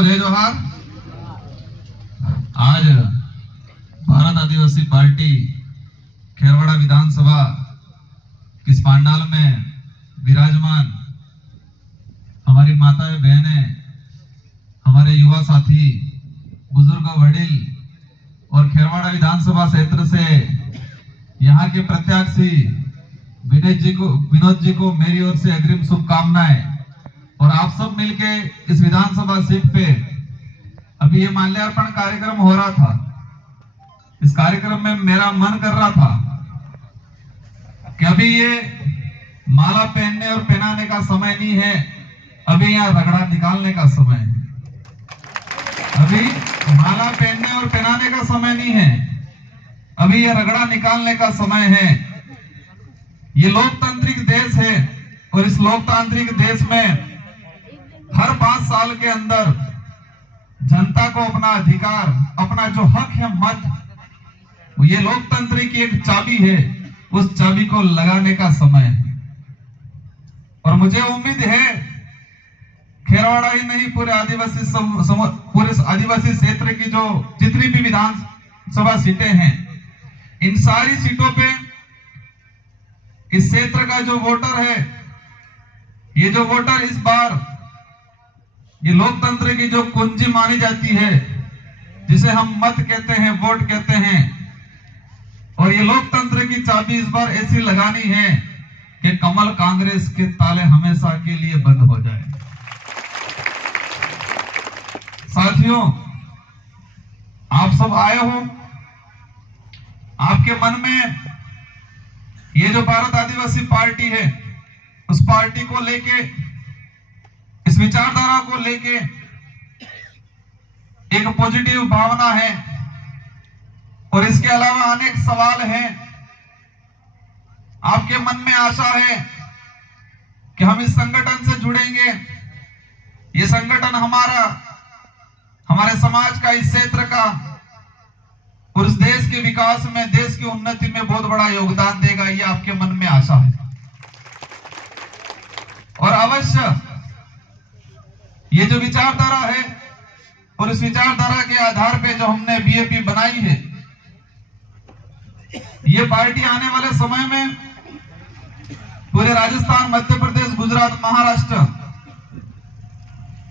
सबको जय जोहार। आज भारत आदिवासी पार्टी खेरवाड़ा विधानसभा किस पंडाल में विराजमान हमारी माताएं बहनें, हमारे युवा साथी, बुजुर्ग वडील और खेरवाड़ा विधानसभा क्षेत्र से यहाँ के प्रत्याशी विनोद जी को मेरी ओर से अग्रिम शुभकामनाएं। और आप सब मिलके इस विधानसभा सीट पे अभी ये माल्यार्पण कार्यक्रम हो रहा था। इस कार्यक्रम में मेरा मन कर रहा था कि अभी ये माला पहनने और पहनाने का समय नहीं है, अभी यहाँ रगड़ा निकालने का समय है। अभी माला पहनने और पहनाने का समय नहीं है, अभी ये रगड़ा निकालने का समय है। ये लोकतांत्रिक देश है और इस लोकतांत्रिक देश में हर 5 साल के अंदर जनता को अपना अधिकार, अपना जो हक है मत, ये लोकतंत्र की एक चाबी है, उस चाबी को लगाने का समय है। और मुझे उम्मीद है खेरवाड़ा ही नहीं, पूरे आदिवासी क्षेत्र की जो जितनी भी विधानसभा सीटें हैं, इन सारी सीटों पे इस क्षेत्र का जो वोटर है, ये जो वोटर इस बार ये लोकतंत्र की जो कुंजी मानी जाती है, जिसे हम मत कहते हैं, वोट कहते हैं, और ये लोकतंत्र की चाबी इस बार ऐसी लगानी है कि कमल कांग्रेस के ताले हमेशा के लिए बंद हो जाए। साथियों, आप सब आए हो, आपके मन में ये जो भारत आदिवासी पार्टी है, उस पार्टी को लेके, इस विचारधारा को लेके एक पॉजिटिव भावना है और इसके अलावा अनेक सवाल हैं। आपके मन में आशा है कि हम इस संगठन से जुड़ेंगे, ये संगठन हमारे समाज का, इस क्षेत्र का और इस देश के विकास में, देश की उन्नति में बहुत बड़ा योगदान देगा, ये आपके मन में आशा है। और अवश्य ये जो विचारधारा है और इस विचारधारा के आधार पे जो हमने बीएपी बनाई है, ये पार्टी आने वाले समय में पूरे राजस्थान, मध्य प्रदेश, गुजरात, महाराष्ट्र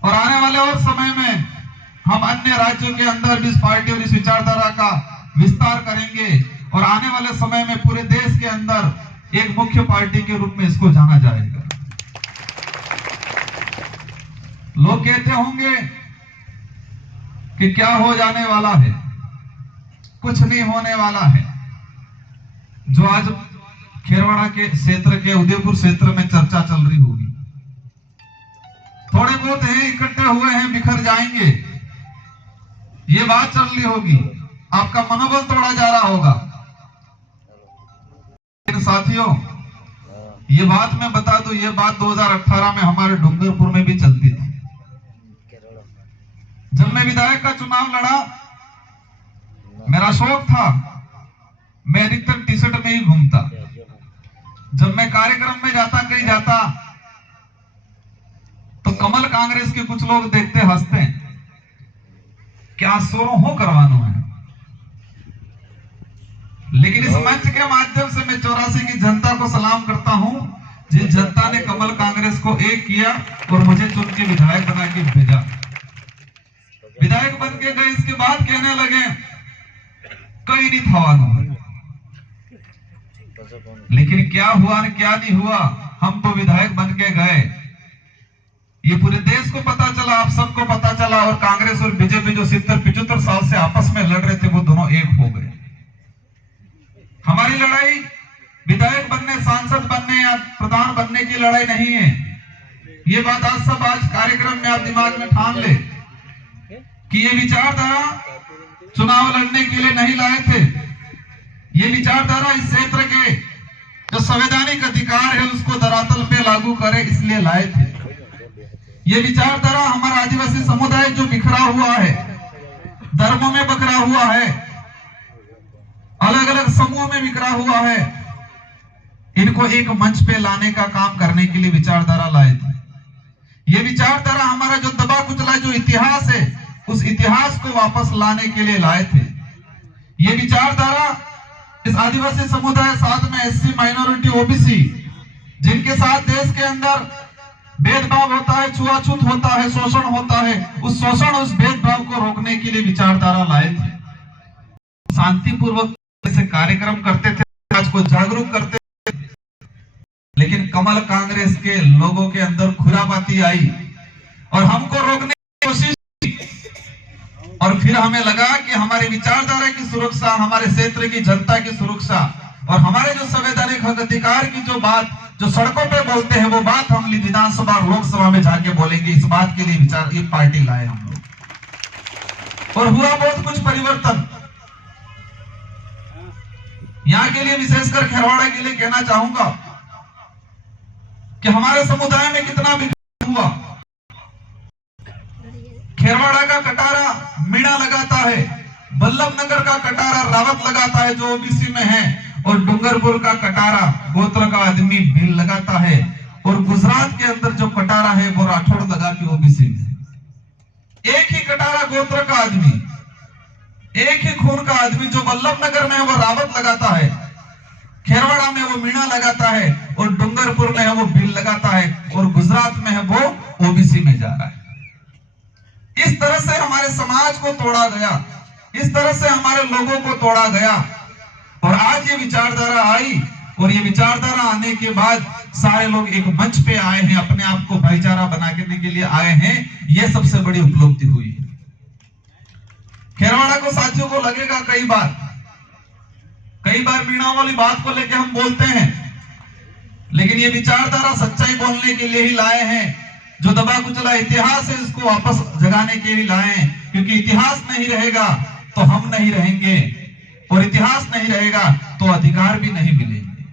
और आने वाले और समय में हम अन्य राज्यों के अंदर भी इस पार्टी और इस विचारधारा का विस्तार करेंगे और आने वाले समय में पूरे देश के अंदर एक मुख्य पार्टी के रूप में इसको जाना जाएगा। लोग कहते होंगे कि क्या हो जाने वाला है, कुछ नहीं होने वाला है। जो आज खेरवाड़ा के क्षेत्र के, उदयपुर क्षेत्र में चर्चा चल रही होगी, थोड़े बहुत हैं, इकट्ठे हुए हैं, बिखर जाएंगे, ये बात चल रही होगी, आपका मनोबल तोड़ा जा रहा होगा। लेकिन साथियों, ये बात मैं बता दूं, ये बात 2018 में हमारे डूंगरपुर में भी चलती थी। जब मैं विधायक का चुनाव लड़ा, मेरा शौक था, मैं अधिकतर टी शर्ट में ही घूमता। जब मैं कार्यक्रम में जाता, कहीं जाता, तो कमल कांग्रेस के कुछ लोग देखते, हंसते, क्या सोरो हो करवाना है। लेकिन इस मंच के माध्यम से मैं 84 की जनता को सलाम करता हूं, जिस जनता ने कमल कांग्रेस को एक किया और मुझे चुन के विधायक बना के भेजा। विधायक बन के गए, इसके बाद कहने लगे कहीं नहीं थवानो। लेकिन क्या हुआ न क्या नहीं हुआ, हम तो विधायक बन के गए, ये पूरे देश को पता चला, आप सबको पता चला। और कांग्रेस और बीजेपी जो 70-75 साल से आपस में लड़ रहे थे, वो दोनों एक हो गए। हमारी लड़ाई विधायक बनने, सांसद बनने या प्रधान बनने की लड़ाई नहीं है। ये बात आज कार्यक्रम में आप दिमाग में ठान ले कि ये विचारधारा चुनाव लड़ने के लिए नहीं लाए थे। ये विचारधारा इस क्षेत्र के जो संवैधानिक अधिकार है उसको धरातल पे लागू करे, इसलिए लाए थे। ये विचारधारा हमारा आदिवासी समुदाय जो बिखरा हुआ है, धर्मों में बिखरा हुआ है, अलग अलग समूहों में बिखरा हुआ है, इनको एक मंच पे लाने का काम करने के लिए विचारधारा लाए थे। ये विचारधारा हमारा जो दबा कुचला जो इतिहास है, उस इतिहास को वापस लाने के लिए लाए थे। ये विचारधारा इस आदिवासी समुदाय, साथ में एससी, माइनॉरिटी, ओबीसी, जिनके साथ देश के अंदर भेदभाव होता है, छुआछूत होता है, शोषण होता है, उस शोषण, उस भेदभाव को रोकने के लिए विचारधारा लाए थे। शांतिपूर्वक से कार्यक्रम करते थे, आज को जागरूक करते थे, लेकिन कमल कांग्रेस के लोगों के अंदर खुरापाती आई और हमको रोकने की कोशिश की। और फिर हमें लगा कि हमारे विचारधारा की सुरक्षा, हमारे क्षेत्र की जनता की सुरक्षा और हमारे जो संवैधानिक हक अधिकार की जो बात जो सड़कों पे बोलते हैं, वो बात हम विधानसभा और लोकसभा में जाके बोलेंगे। इस बात के लिए विचार ये पार्टी लाए हम लोग, और हुआ बहुत कुछ परिवर्तन। यहाँ के लिए, विशेषकर खेरवाड़ा के लिए कहना चाहूंगा कि हमारे समुदाय में कितना विकास हुआ। खेरवाड़ा का कटारा मीणा लगाता है, बल्लभ नगर का कटारा रावत लगाता है जो ओबीसी में है, और डूंगरपुर का कटारा गोत्र का आदमी भील लगाता है, और गुजरात के अंदर जो कटारा है वो राठौड़ लगा के ओबीसी में। एक ही कटारा गोत्र का आदमी, एक ही खून का आदमी, जो बल्लभ नगर में है वो रावत लगाता है, खेरवाड़ा में वो मीणा लगाता है, और डूंगरपुर में है वो भील लगाता है, और गुजरात में है वो ओबीसी में जा रहा है। इस तरह से हमारे समाज को तोड़ा गया, इस तरह से हमारे लोगों को तोड़ा गया। और आज ये विचारधारा आई, और ये विचारधारा आने के बाद सारे लोग एक मंच पे आए हैं, अपने आप को भाईचारा बनाने के लिए आए हैं। ये सबसे बड़ी उपलब्धि हुई है। खेरवाड़ा को साथियों को लगेगा कई बार मीणा वाली बात को लेके हम बोलते हैं, लेकिन ये विचारधारा सच्चाई बोलने के लिए ही लाए हैं। जो दबा कुचला इतिहास है, इसको वापस जगाने के लिए लाए हैं, क्योंकि इतिहास नहीं रहेगा तो हम नहीं रहेंगे, और इतिहास नहीं रहेगा तो अधिकार भी नहीं मिलेंगे।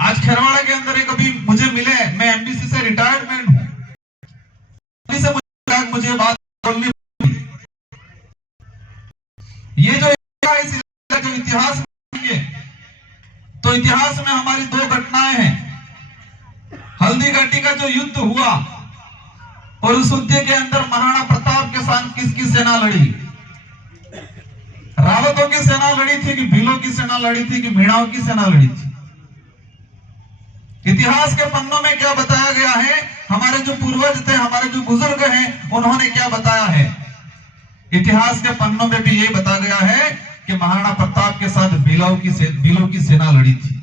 आज खेरवाड़ा के अंदर एक अभी मुझे मिले, मैं एमबीसी से रिटायरमेंट हूं, मुझे बात बोलनी, ये जो इतिहास तो इतिहास में हमारी दो घटनाएं हैं। हल्दी घाटी का जो युद्ध हुआ, और उस युद्ध के अंदर महाराणा प्रताप के साथ किसकी सेना लड़ी? रावतों की सेना लड़ी थी कि भीलों की सेना लड़ी थी कि मीणाओं की सेना लड़ी थी? इतिहास के पन्नों में क्या बताया गया है? हमारे जो पूर्वज थे, हमारे जो बुजुर्ग हैं, उन्होंने क्या बताया है? इतिहास के पन्नों में भी ये बताया गया है कि महाराणा प्रताप के साथ भीलों की सेना लड़ी थी,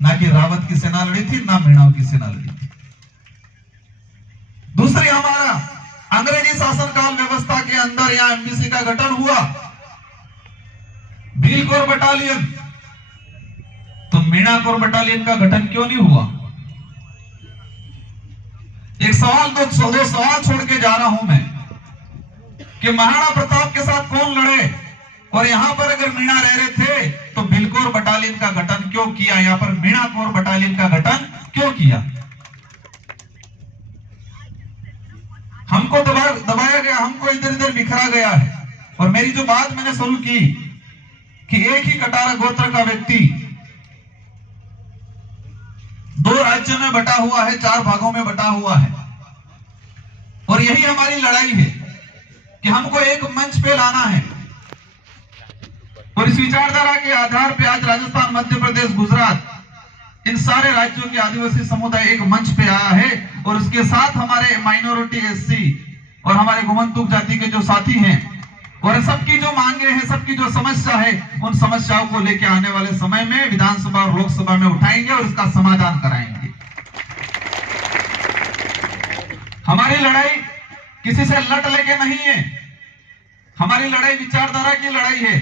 ना कि रावत की सेना लड़ी थी, ना मीणाओं की सेना लड़ी थी। दूसरी, हमारा अंग्रेजी शासनकाल व्यवस्था के अंदर यहाँ एमबीसी का गठन हुआ, भील कोर बटालियन, तो मीणा कोर बटालियन का गठन क्यों नहीं हुआ? एक सवाल, दो सवाल छोड़ के जा रहा हूं मैं कि महाराणा प्रताप के साथ कौन लड़े, और यहां पर अगर मीणा रह रहे थे तो भीलकोर बटालियन का गठन क्यों किया? यहां पर मीणा कोर बटालियन का गठन क्यों किया? हमको दबाया गया, हमको इधर इधर बिखरा गया है। और मेरी जो बात मैंने शुरू की कि एक ही कटारा गोत्र का व्यक्ति दो राज्यों में बटा हुआ है, 4 भागों में बटा हुआ है, और यही हमारी लड़ाई है कि हमको एक मंच पे लाना है। और इस विचारधारा के आधार पे आज राजस्थान, मध्य प्रदेश, गुजरात, इन सारे राज्यों के आदिवासी समुदाय एक मंच पे आया है, और उसके साथ हमारे माइनॉरिटी, एससी और हमारे गुमंतुक जाति के जो साथी हैं, और सबकी जो मांगे हैं, सबकी जो समस्या है, उन समस्याओं को लेकर आने वाले समय में विधानसभा और लोकसभा में उठाएंगे और इसका समाधान कराएंगे। हमारी लड़ाई किसी से लट लेके नहीं है, हमारी लड़ाई विचारधारा की लड़ाई है,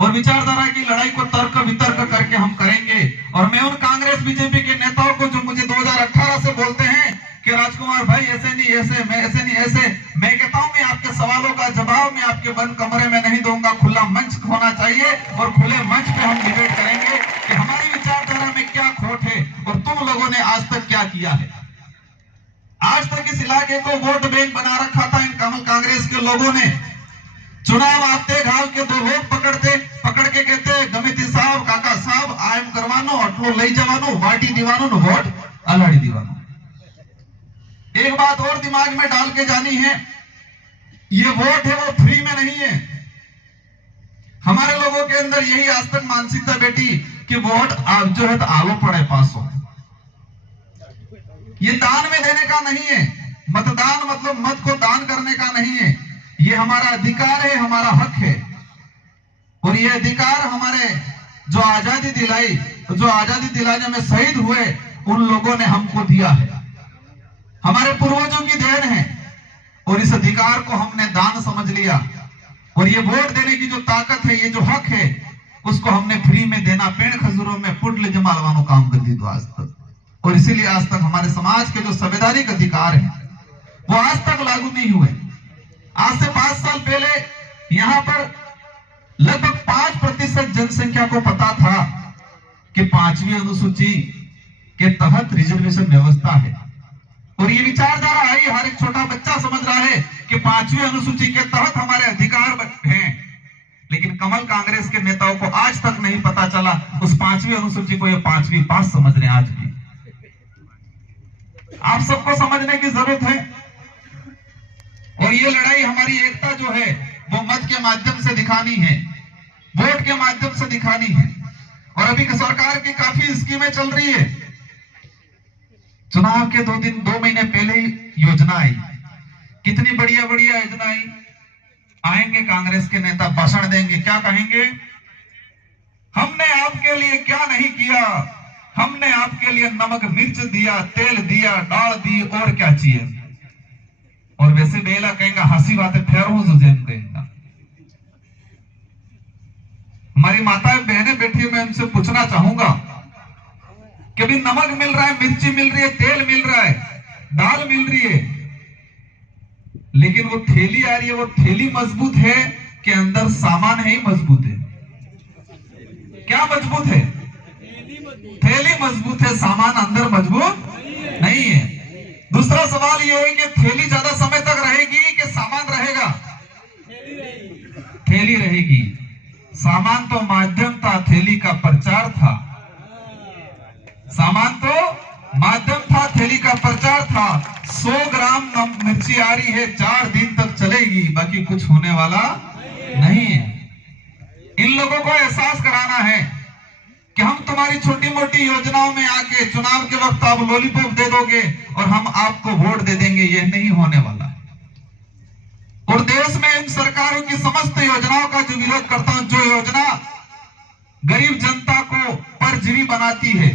और विचारधारा की लड़ाई को तर्क वितर्क करके हम करेंगे। और मैं उन कांग्रेस बीजेपी के नेताओं को जो मुझे 2018 से बोलते हैं कि राजकुमार भाई ऐसे नहीं, ऐसे मैं ऐसे नहीं, ऐसे, मैं कहता हूं मैं आपके सवालों का जवाब मैं आपके बंद कमरे में नहीं दूंगा, खुला मंच होना चाहिए, और खुले मंच पे हम डिबेट करेंगे कि हमारी विचारधारा में क्या खोट है और तुम लोगों ने आज तक क्या किया है। आज तक इस इलाके को वोट बैंक बना रखा था इन कमल कांग्रेस के लोगों ने। चुनाव आते घाव के 2 लोग पकड़ के कहते गमिती साहब, काका साहब, आयम करवानो, अटलो लई जवानो, वाटी दीवानो, वोट अलाड़ी दीवानो। एक बात और दिमाग में डाल के जानी है, ये वोट है वो फ्री में नहीं है। हमारे लोगों के अंदर यही आज तक मानसिकता बेटी कि वोट जो है तो आगो पड़े पास हो। ये दान में देने का नहीं है, मतदान मतलब मत को दान करने का नहीं है। ये हमारा अधिकार है, हमारा हक है। और ये अधिकार हमारे जो आजादी दिलाने में शहीद हुए उन लोगों ने हमको दिया है, हमारे पूर्वजों की देन है। और इस अधिकार को हमने दान समझ लिया। और ये वोट देने की जो ताकत है, ये जो हक है, उसको हमने फ्री में देना पेड़ खजूरों में पुटले जमालवानो काम कर दी तो आज तक। और इसीलिए आज तक हमारे समाज के जो संवैधानिक अधिकार हैं वो आज तक लागू नहीं हुए। आज से 5 साल पहले यहाँ पर लगभग 5% जनसंख्या को पता था कि 5वीं अनुसूची के तहत रिजर्वेशन व्यवस्था है। और ये विचारधारा आई, हर एक छोटा बच्चा समझ रहा है कि 5वीं अनुसूची के तहत हमारे अधिकार हैं। लेकिन कमल कांग्रेस के नेताओं को आज तक नहीं पता चला उस 5वीं अनुसूची को, ये 5वीं पास समझ रहे हैं आज भी। आप सबको समझने की जरूरत है। और ये लड़ाई हमारी एकता जो है वो मत के माध्यम से दिखानी है, वोट के माध्यम से दिखानी है। और अभी सरकार की काफी स्कीमें चल रही है। चुनाव के 2 महीने पहले ही योजना आई, कितनी बढ़िया बढ़िया योजना आई। आएंगे कांग्रेस के नेता भाषण देंगे, क्या कहेंगे? हमने आपके लिए क्या नहीं किया, हमने आपके लिए नमक मिर्च दिया, तेल दिया, दाल दी, और क्या चाहिए। और वैसे बेला कहेंगे हंसी बातें फेर हूं कहेंगा। हमारी माताएं बहनें बैठी, मैं उनसे पूछना चाहूंगा कि अभी नमक मिल रहा है, मिर्ची मिल रही है, तेल मिल रहा है, दाल मिल रही है, लेकिन वो थैली आ रही है, वो थैली मजबूत है कि अंदर सामान है ही मजबूत है? क्या मजबूत है? थैली मजबूत है, सामान अंदर मजबूत नहीं है। दूसरा सवाल ये है कि थैली ज्यादा समय तक रहेगी कि सामान रहेगा? थैली रहेगी। सामान तो माध्यम था, थैली का प्रचार था। सामान तो माध्यम था, थैली का प्रचार था। 100 ग्राम मिर्ची आ रही है, 4 दिन तक चलेगी, बाकी कुछ होने वाला नहीं है। इन लोगों को एहसास कराना है कि हम तुम्हारी छोटी मोटी योजनाओं में आके चुनाव के वक्त आप लॉलीपॉप दे दोगे और हम आपको वोट दे देंगे, यह नहीं होने वाला। और देश में इन सरकारों की समस्त योजनाओं का जो विरोध करता हूं, जो योजना गरीब जनता को परजीवी बनाती है,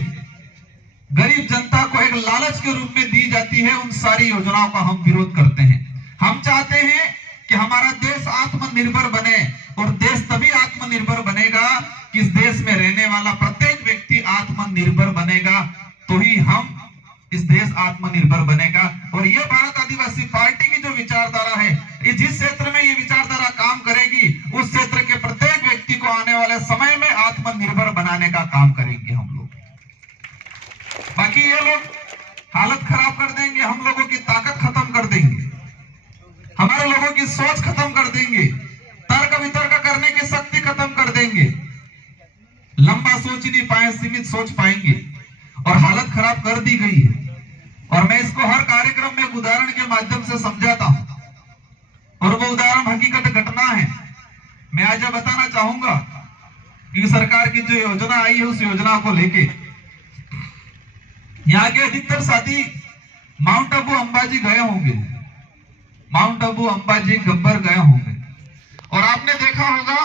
गरीब जनता को एक लालच के रूप में दी जाती है, उन सारी योजनाओं का हम विरोध करते हैं। हम चाहते हैं कि हमारा देश आत्मनिर्भर बने। और देश तभी आत्मनिर्भर बनेगा कि इस देश में रहने वाला प्रत्येक व्यक्ति आत्मनिर्भर बनेगा, तो ही हम इस देश आत्मनिर्भर बनेगा। और ये भारत आदिवासी पार्टी की जो विचारधारा है, जिस क्षेत्र में ये विचारधारा काम करेगी, उस क्षेत्र के प्रत्येक व्यक्ति को आने वाले समय में आत्मनिर्भर बनाने का काम करेंगे हम लोग। बाकी ये लोग हालत खराब कर देंगे, हम लोगों की ताकत खत्म कर देंगे, हमारे लोगों की सोच खत्म कर देंगे, तर्क वितर्क करने की शक्ति खत्म कर देंगे, लंबा सोच ही नहीं पाए, सीमित सोच पाएंगे। और हालत खराब कर दी गई है। और मैं इसको हर कार्यक्रम में उदाहरण के माध्यम से समझाता हूं, और वो उदाहरण हकीकत घटना है। मैं आज बताना चाहूंगा कि सरकार की जो योजना आई है, उस योजना को लेके यहाँ के अधिकतर साथी माउंट आबू अंबाजी गए होंगे, माउंट आबू अंबाजी गब्बर गए होंगे। और आपने देखा होगा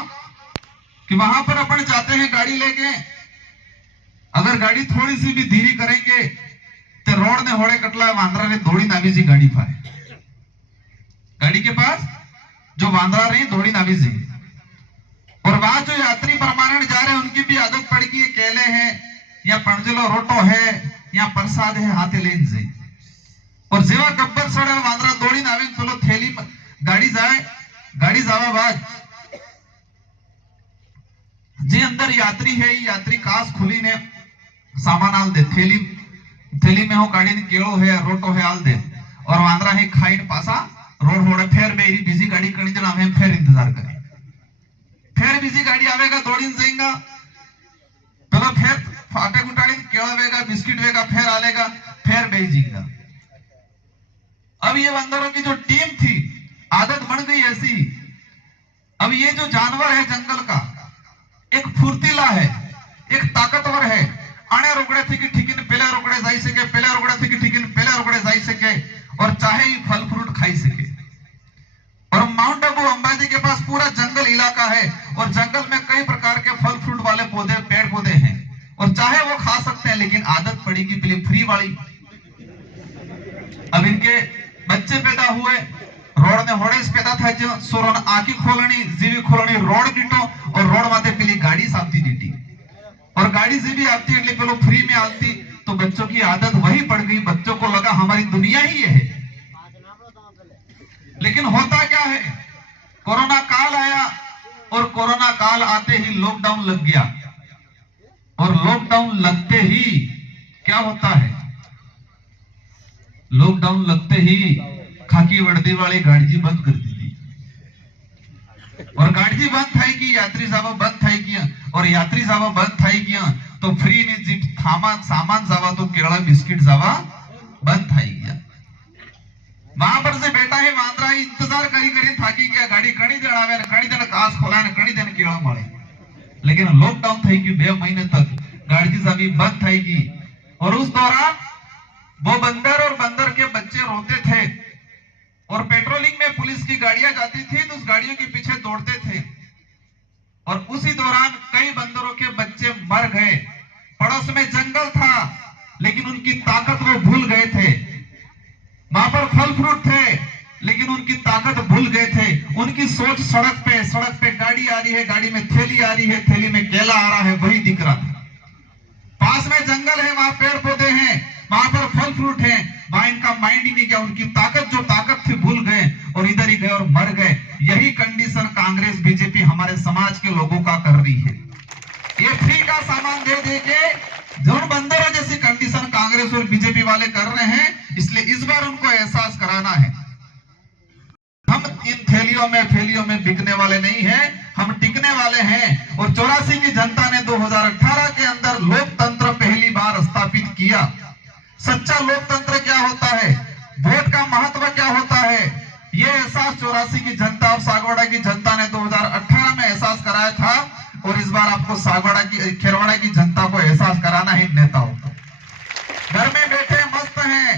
कि वहां पर अपन जाते हैं गाड़ी लेके, अगर गाड़ी थोड़ी सी भी धीरे करेंगे तो रोड ने होड़े कटला वांद्रा ने दौड़ी नावी जी गाड़ी पाए, गाड़ी के पास जो वांद्रा रही दौड़ी नावी जी। और वहां जो यात्री परमानेंट जा रहे हैं उनकी भी आदत पड़ गई, केले हैं या पणजलो रोटो है या प्रसाद है, हाथे लेन से। और जेवा गब्बर सड़े वांद्रा दौड़ी नावी चलो थैली गाड़ी जाए, गाड़ी जावा बाद जे अंदर यात्री है, यात्री कास खुली ने सामान आल दे, थैली में हो गाड़ी ने केड़ो है, रोटो है आल दे। और वांद्रा है खाई पासा रोड होड़े फेर बेरी बिजी गाड़ी करनी जना हम फेर इंतजार करें, फेर बिजी गाड़ी आवेगा दौड़ी जाएगा, चलो फेर फाटे गुटाड़ी केड़ा वेगा बिस्किट वेगा, फेर आलेगा, फेर बेजीगा। अब ये बंदरों की जो टीम थी, आदत बन गई ऐसी। अब ये जो जानवर है जंगल का, एक फुर्तीला है, एक ताकतवर है। आने रोकड़े थी कि ठीकिन पेले रोकड़े जाई सके, पेले रोकड़े थी कि ठीकिन पेले रोकड़े जाई सके, और चाहे ही फल फ्रूट खाई सके। और माउंट आबू अंबाजी के पास पूरा जंगल इलाका है, और जंगल में कई प्रकार के फल फ्रूट वाले पौधे, पेड़ पौधे हैं, और चाहे वो खा सकते हैं, लेकिन आदत पड़ेगी पहले फ्री वाली। अब इनके बच्चे पैदा हुए, रोड ने होड़े पैदा था, जो सोरोन आकी खोलनी, जीवी खोलनी रोड कीटो, और रोड माते पहली गाड़ी साथी दीटी, और गाड़ी जीवी आती है पेलो फ्री में आती, तो बच्चों की आदत वही पड़ गई। बच्चों को लगा हमारी दुनिया ही है। लेकिन होता क्या है, कोरोना काल आया, और कोरोना काल आते ही लॉकडाउन लग गया, और लॉकडाउन लगते ही क्या होता है, लॉकडाउन लगते ही खाकी वर्दी वाली गाड़ी बंद कर दी थी, और गाड़ी बंद थाई की, यात्री जावा बंद थाई किया, और यात्री जावा बंद थाई किया, तो फ्री ने जी सामान जावा तो केरला बिस्किट जावा बंद थाई गया। वहां पर से बेटा है वांद्रा इंतजार करी करी थाकी गया, गाड़ी कणी देन आवे ने कणी देन कास खोला ने कणी देन केरला मळे। लेकिन लॉकडाउन થઈ ગયું 2 महीने तक, गाड़ी जावी बंद થઈ गई, और उस दौरान वो बंदर और बंदर के बच्चे रोते थे, और पेट्रोलिंग में पुलिस की गाड़ियां जाती थी तो उस गाड़ियों के पीछे दौड़ते थे, और उसी दौरान कई बंदरों के बच्चे मर गए। पड़ोस में जंगल था, लेकिन उनकी ताकत वो भूल गए थे। वहां पर फल फ्रूट थे, लेकिन उनकी ताकत भूल गए थे। उनकी सोच सड़क पे गाड़ी आ रही है, गाड़ी में थैली आ रही है, थैली में केला आ रहा है, वही दिख रहा था। पास में जंगल है, वहां पेड़ पौधे हैं, वहां पर फल फ्रूट है, वहां इनका माइंड ही नहीं गया। उनकी जो ताकत थी भूल गए, और इधर ही गए और मर गए। यही कंडीशन कांग्रेस बीजेपी हमारे समाज के लोगों का कर रही है। ये फ्री का सामान दे दे के जो बंदरों जैसी कंडीशन कांग्रेस और बीजेपी वाले कर रहे हैं, इसलिए इस बार उनको एहसास कराना है, हम इन थैलियों में बिकने वाले नहीं हैं, हम टिकने वाले हैं। और 84 की जनता ने 2018 के अंदर लोकतंत्र पहली बार स्थापित किया। सच्चा लोकतंत्र क्या होता है, वोट का महत्व क्या होता है, ये एहसास 84 की जनता और सागवाड़ा की जनता ने 2018 में एहसास कराया था, और इस बार आपको खेरवाड़ा की जनता को एहसास कराना है। नेताओं को घर में बैठे मस्त हैं,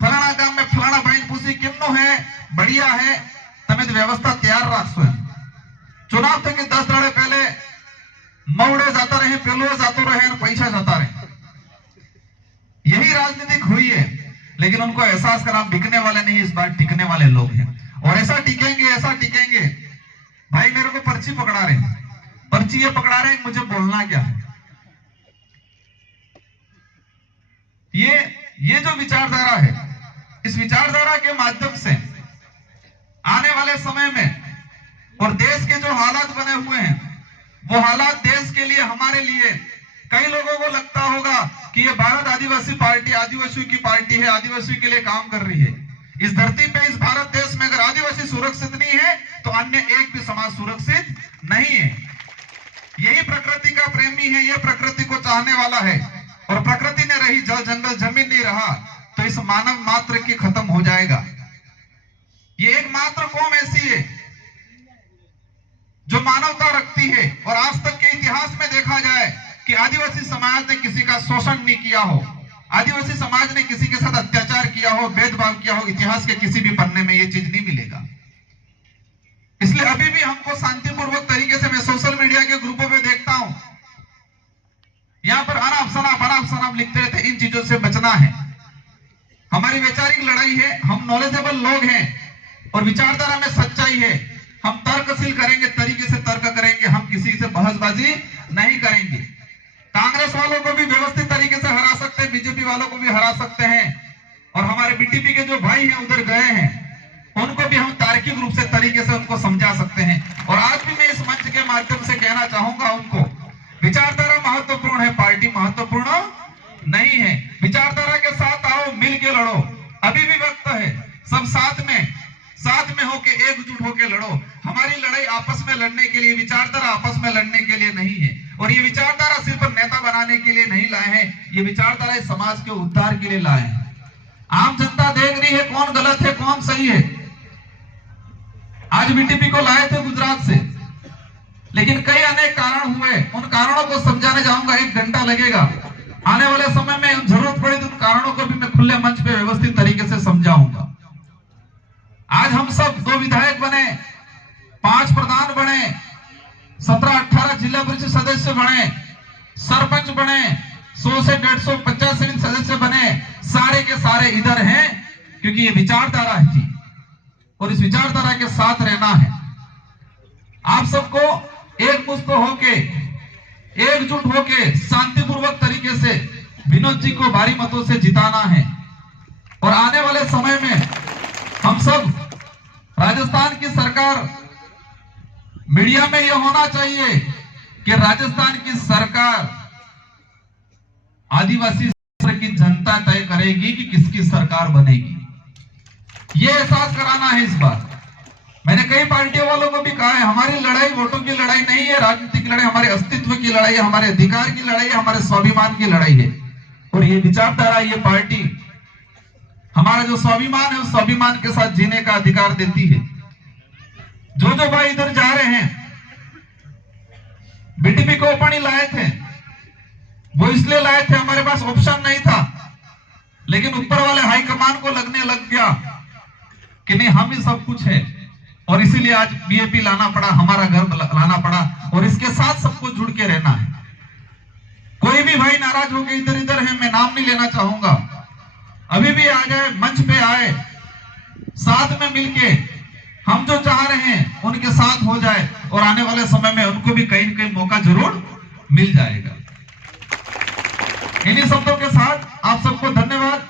फलाना गांव में फलाना बहन पूछी किन्नो है, बढ़िया है, तमें व्यवस्था तैयार रखो। चुनाव थे कि 10 दाड़े पहले मौड़े जाता रहे, पेलो जाते रहे, पैसा जाता रहे। यही राजनीतिक हुई है, लेकिन उनको एहसास करा बिकने वाले नहीं, इस बार टिकने वाले लोग हैं, और ऐसा टिकेंगे। भाई मेरे को पर्ची पकड़ा रहे हैं, पर्ची ये पकड़ा रहे हैं, मुझे बोलना क्या है। ये जो विचारधारा है, इस विचारधारा के माध्यम से आने वाले समय में, और देश के जो हालात बने हुए हैं, वो हालात देश के लिए, हमारे लिए, कई लोगों को लगता होगा कि ये भारत आदिवासी पार्टी आदिवासियों की पार्टी है, आदिवासियों के लिए काम कर रही है। इस धरती पे, इस भारत देश में अगर आदिवासी सुरक्षित नहीं है, तो अन्य एक भी समाज सुरक्षित नहीं है। यही प्रकृति का प्रेमी है, ये प्रकृति को चाहने वाला है, और प्रकृति ने रही, जल जंगल जमीन नहीं रहा, तो इस मानव मात्र की खत्म हो जाएगा। ये एक मात्र कौम ऐसी है जो मानवता रखती है, और आज तक के इतिहास में देखा जाए कि आदिवासी समाज ने किसी का शोषण नहीं किया हो, आदिवासी समाज ने किसी के साथ अत्याचार किया हो, भेदभाव किया हो, इतिहास के किसी भी पन्ने में ये चीज नहीं मिलेगा। इसलिए अभी भी हमको शांतिपूर्वक तरीके से, मैं सोशल मीडिया के ग्रुपों में देखता हूं, यहां पर अनाप शनाप लिखते रहते, इन चीजों से बचना है। हमारी वैचारिक लड़ाई है, हम नॉलेजेबल लोग हैं, और विचारधारा में सच्चाई है। हम तर्कशील करेंगे, तरीके से तर्क करेंगे, हम किसी से बहसबाजी नहीं करेंगे। कांग्रेस वालों को भी व्यवस्थित तरीके से हरा सकते हैं, बीजेपी वालों को भी हरा सकते हैं, और हमारे बीटीपी के जो भाई हैं उधर गए हैं, उनको भी हम तार्किक रूप से तरीके से उनको समझा सकते हैं। और आज भी मैं इस मंच के माध्यम से कहना चाहूंगा उनको, विचारधारा महत्वपूर्ण है, पार्टी महत्वपूर्ण नहीं है। विचारधारा के साथ आओ, मिल के लड़ो, अभी भी वक्त है, सब साथ में होके, एकजुट होके लड़ो। हमारी लड़ाई आपस में लड़ने के लिए, विचारधारा आपस में लड़ने के लिए नहीं है, और ये विचारधारा सिर्फ नेता बनाने के लिए नहीं लाए हैं, ये विचारधारा समाज के उद्धार के लिए लाए हैं। आम जनता देख रही है कौन गलत है कौन सही है। आज बीटीपी को लाए थे गुजरात से, लेकिन कई अनेक कारण हुए, उन कारणों को समझाने जाऊंगा, 1 घंटा लगेगा। आने वाले समय में जरूरत पड़ी तो उन कारणों को भी मैं खुले मंच पे व्यवस्थित तरीके से समझाऊंगा। आज हम सब 2 विधायक बने, 5 प्रधान बने, 17-18 जिला परिषद सदस्य बने, सरपंच बने, 100 से 150 पंचायत सदस्य बने, सारे के सारे इधर हैं क्योंकि ये विचारधारा थी और इस विचारधारा के साथ रहना है। आप सबको एकमुश्त होके, एकजुट होके, शांतिपूर्वक तरीके से विनोद जी को भारी मतों से जिताना है। और आने वाले समय में हम सब, राजस्थान की सरकार, मीडिया में यह होना चाहिए कि राजस्थान की सरकार आदिवासी की जनता तय करेगी कि किसकी सरकार बनेगी। यह एहसास कराना है इस बार। मैंने कई पार्टियों वालों को भी कहा है, हमारी लड़ाई वोटों की लड़ाई नहीं है, राजनीतिक लड़ाई हमारे अस्तित्व की लड़ाई है, हमारे अधिकार की लड़ाई है, हमारे स्वाभिमान की लड़ाई है। और ये विचारधारा, ये पार्टी हमारा जो स्वाभिमान है उस स्वाभिमान के साथ जीने का अधिकार देती है। जो भाई इधर जा रहे हैं, बीटीपी को पानी लाए थे, वो इसलिए लाए थे, हमारे पास ऑप्शन नहीं था, लेकिन ऊपर वाले हाईकमान को लगने लग गया कि नहीं हम ही सब कुछ है, और इसीलिए आज बीएपी लाना पड़ा, हमारा घर लाना पड़ा, और इसके साथ सबको जुड़ के रहना है। कोई भी भाई नाराज होकर इधर इधर है, मैं नाम नहीं लेना चाहूंगा, अभी भी आ जाए, मंच पे आए, साथ में मिलके हम जो चाह रहे हैं उनके साथ हो जाए, और आने वाले समय में उनको भी कहीं न कहीं मौका जरूर मिल जाएगा। इन्हीं शब्दों के साथ आप सबको धन्यवाद,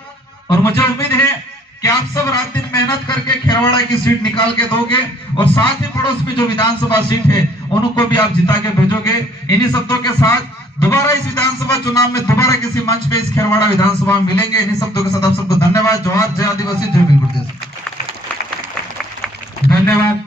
और मुझे उम्मीद है कि आप सब रात दिन मेहनत करके खेरवाड़ा की सीट निकाल के दोगे, और साथ ही पड़ोस में जो विधानसभा सीट है उनको भी आप जिता के भेजोगे। इन्हीं शब्दों के साथ दोबारा इस विधानसभा चुनाव में दोबारा किसी मंच पे इस खेरवाड़ा विधानसभा में मिलेंगे। इन्हीं शब्दों के साथ आप सबको धन्यवाद। जोहार, जय आदिवासी, जय बिलगुर देश। धन्यवाद।